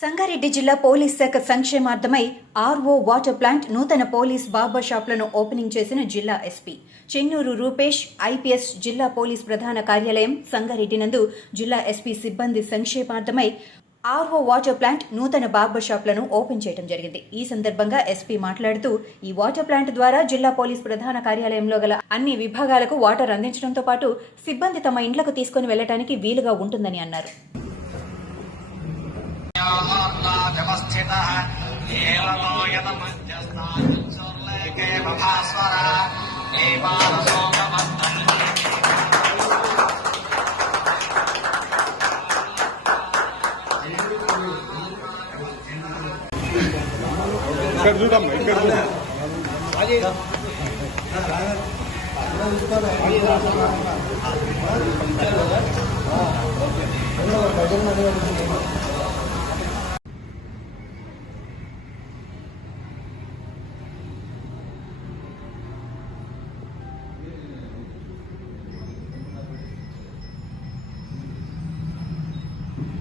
సంగారెడ్డి జిల్లా పోలీస్ శాఖ సంక్షేమార్థమై RO water plant నూతన పోలీస్ బార్బర్ షాప్లను ఓపెనింగ్ చేసిన జిల్లా ఎస్పీ చెన్నూరు రూపేష్ ఐపీఎస్ జిల్లా పోలీస్ ప్రధాన కార్యాలయం సంగారెడ్డి నందు జిల్లా ఎస్పీ సిబ్బంది సంక్షేమార్థమై ఆర్ఓ వాటర్ ప్లాంట్ నూతన బార్బర్ షాప్లను ఓపెన్ చేయడం జరిగింది. ఈ సందర్భంగా ఎస్పీ మాట్లాడుతూ ఈ వాటర్ ప్లాంట్ ద్వారా జిల్లా పోలీస్ ప్రధాన కార్యాలయంలో గల అన్ని విభాగాలకు వాటర్ అందించడంతో పాటు సిబ్బంది తమ ఇంట్లకు తీసుకుని వెళ్లడానికి వీలుగా ఉంటుందని అన్నారు. ఇక్కడ చూడమ్మా, ఇక్కడ చూడ